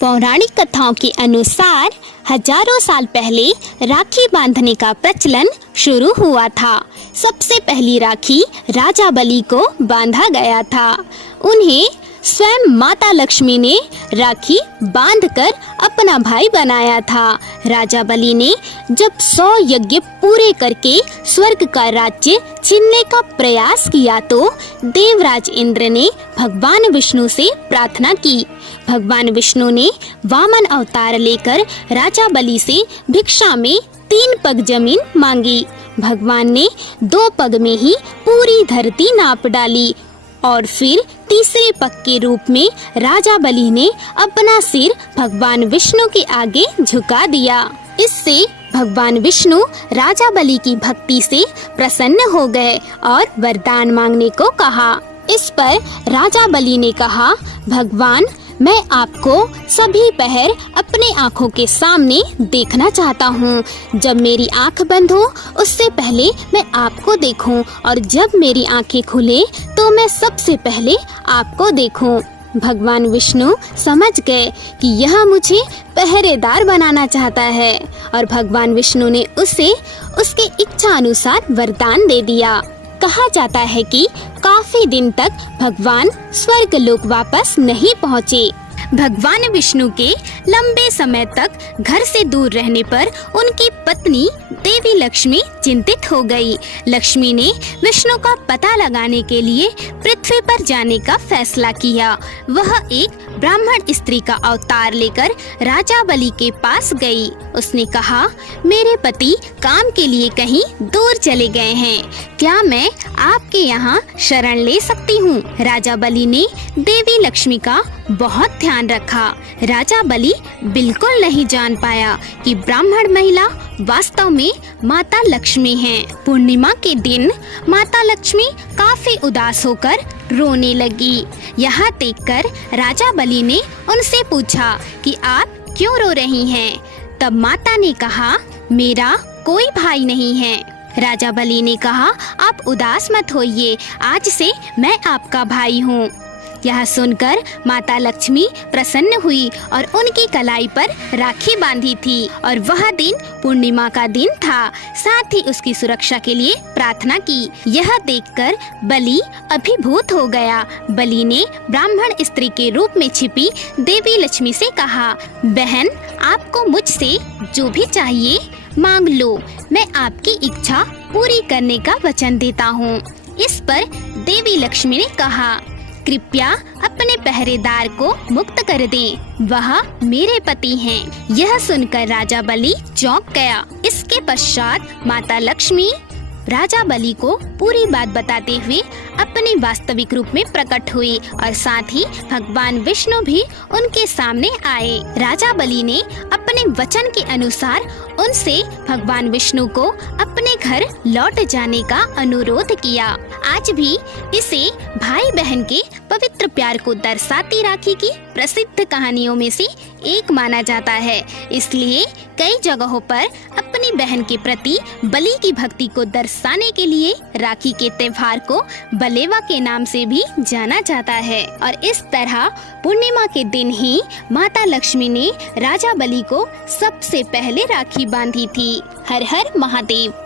पौराणिक कथाओं के अनुसार हजारों साल पहले राखी बांधने का प्रचलन शुरू हुआ था। सबसे पहली राखी राजा बलि को बांधा गया था। उन्हें स्वयं माता लक्ष्मी ने राखी बांधकर अपना भाई बनाया था। राजा बलि ने जब 100 यज्ञ पूरे करके स्वर्ग का राज्य छीनने का प्रयास किया तो देवराज इंद्र ने भगवान विष्णु से प्रार्थना की। भगवान विष्णु ने वामन अवतार लेकर राजा बलि से भिक्षा में 3 पग जमीन मांगी। भगवान ने 2 पग में ही पूरी धरती नाप डाली और फिर तीसरे पग के रूप में राजा बलि ने अपना सिर भगवान विष्णु के आगे झुका दिया। इससे भगवान विष्णु राजा बलि की भक्ति से प्रसन्न हो गए और वरदान मांगने को कहा। इस पर राजा बलि ने कहा, भगवान, मैं आपको सभी पहर अपने आँखों के सामने देखना चाहता हूँ। जब मेरी आँख बंद हो उससे पहले मैं आपको देखूं और जब मेरी आँखें खुले तो मैं सबसे पहले आपको देखूं। भगवान विष्णु समझ गए कि यह मुझे पहरेदार बनाना चाहता है और भगवान विष्णु ने उसे उसके इच्छा अनुसार वरदान दे दिया। कहा जाता है कि काफी दिन तक भगवान स्वर्ग लोक वापस नहीं पहुँचे। भगवान विष्णु के लंबे समय तक घर से दूर रहने पर उनकी पत्नी देवी लक्ष्मी चिंतित हो गई। लक्ष्मी ने विष्णु का पता लगाने के लिए पृथ्वी पर जाने का फैसला किया। वह एक ब्राह्मण स्त्री का अवतार लेकर राजा बलि के पास गई। उसने कहा, मेरे पति काम के लिए कहीं दूर चले गए हैं, क्या मैं आपके यहाँ शरण ले सकती हूँ? राजा बलि ने देवी लक्ष्मी का बहुत ध्यान रखा। राजा बलि बिल्कुल नहीं जान पाया कि ब्राह्मण महिला वास्तव में माता लक्ष्मी हैं। पूर्णिमा के दिन माता लक्ष्मी काफी उदास होकर रोने लगी। यहाँ देखकर राजा बलि ने उनसे पूछा कि आप क्यों रो रही हैं? तब माता ने कहा, मेरा कोई भाई नहीं है। राजा बलि ने कहा, आप उदास मत होइए, आज से मैं आपका भाई हूँ। यह सुनकर माता लक्ष्मी प्रसन्न हुई और उनकी कलाई पर राखी बांधी थी और वह दिन पूर्णिमा का दिन था। साथ ही उसकी सुरक्षा के लिए प्रार्थना की। यह देखकर बलि अभिभूत हो गया। बलि ने ब्राह्मण स्त्री के रूप में छिपी देवी लक्ष्मी से कहा, बहन, आपको मुझसे जो भी चाहिए मांग लो, मैं आपकी इच्छा पूरी करने का वचन देता हूँ। इस पर देवी लक्ष्मी ने कहा, कृपया अपने पहरेदार को मुक्त कर दें, वह मेरे पति हैं। यह सुनकर राजा बलि चौंक गया। इसके पश्चात माता लक्ष्मी राजा बलि को पूरी बात बताते हुए अपने वास्तविक रूप में प्रकट हुई और साथ ही भगवान विष्णु भी उनके सामने आए। राजा बलि ने अपने वचन के अनुसार उनसे भगवान विष्णु को अपने घर लौट जाने का अनुरोध किया। आज भी इसे भाई बहन के पवित्र प्यार को दर्शाती राखी की प्रसिद्ध कहानियों में से एक माना जाता है। इसलिए कई जगहों पर अपनी बहन के प्रति बलि की भक्ति को दर्शाने के लिए राखी के त्योहार को बलेवा के नाम से भी जाना जाता है। और इस तरह पूर्णिमा के दिन ही माता लक्ष्मी ने राजा बलि को सबसे पहले राखी बांधी थी। हर हर महादेव।